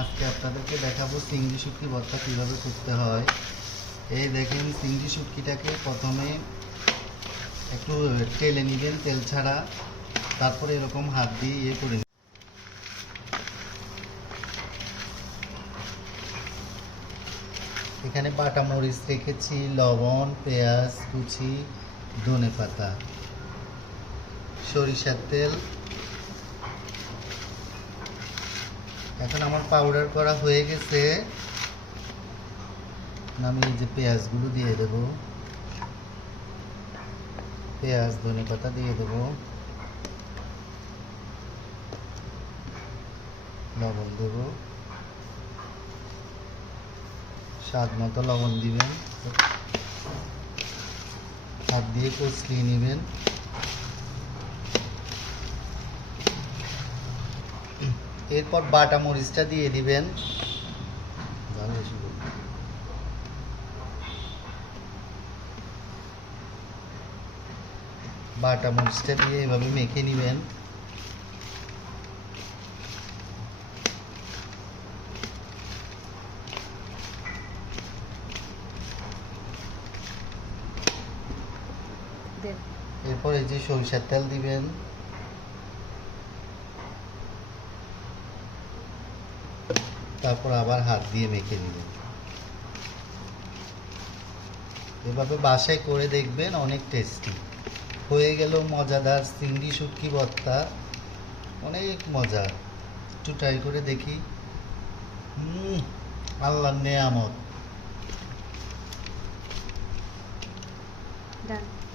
আজকে আপনাদেরকে দেখাবো চিংড়ি শুটকি ভর্তা কীভাবে করতে হয়। এই দেখেন, চিংড়ি শুটকিটাকে প্রথমে একটু তেলে নেবেন, তেল ছাড়া। তারপরে এরকম হাত দিয়ে করে নেবেন। এখানে বাটা মরিচ রেখেছি, লবণ, পেঁয়াজ কুচি, ধনেপাতা, সরিষার তেল। এখন আমার পাউডার করা হয়ে গেছে। আমি এই যে পেঁয়াজগুলো দিয়ে দেব, পেঁয়াজ ধনেপাতা দিয়ে দেব, লবণ দেব, স্বাদ মতো লবণ দিবেন, হাত দিয়ে কচলিয়ে নেবেন। এরপর বাটা মরিচটা দিয়ে দিবেন। বাটা মরিচটা দিয়ে এভাবে মেখে নেবেন। এরপর এই যে সরিষার তেল দিবেন। তারপর আবার হাত দিয়ে মেখে নেবেন। এভাবে বাসায় করে দেখবেন, অনেক টেস্টি হয়ে গেল। মজাদার চিংড়ি শুটকি ভর্তা, অনেক মজা। একটু ট্রাই করে দেখি। আল্লাহর নেয়ামত। Done.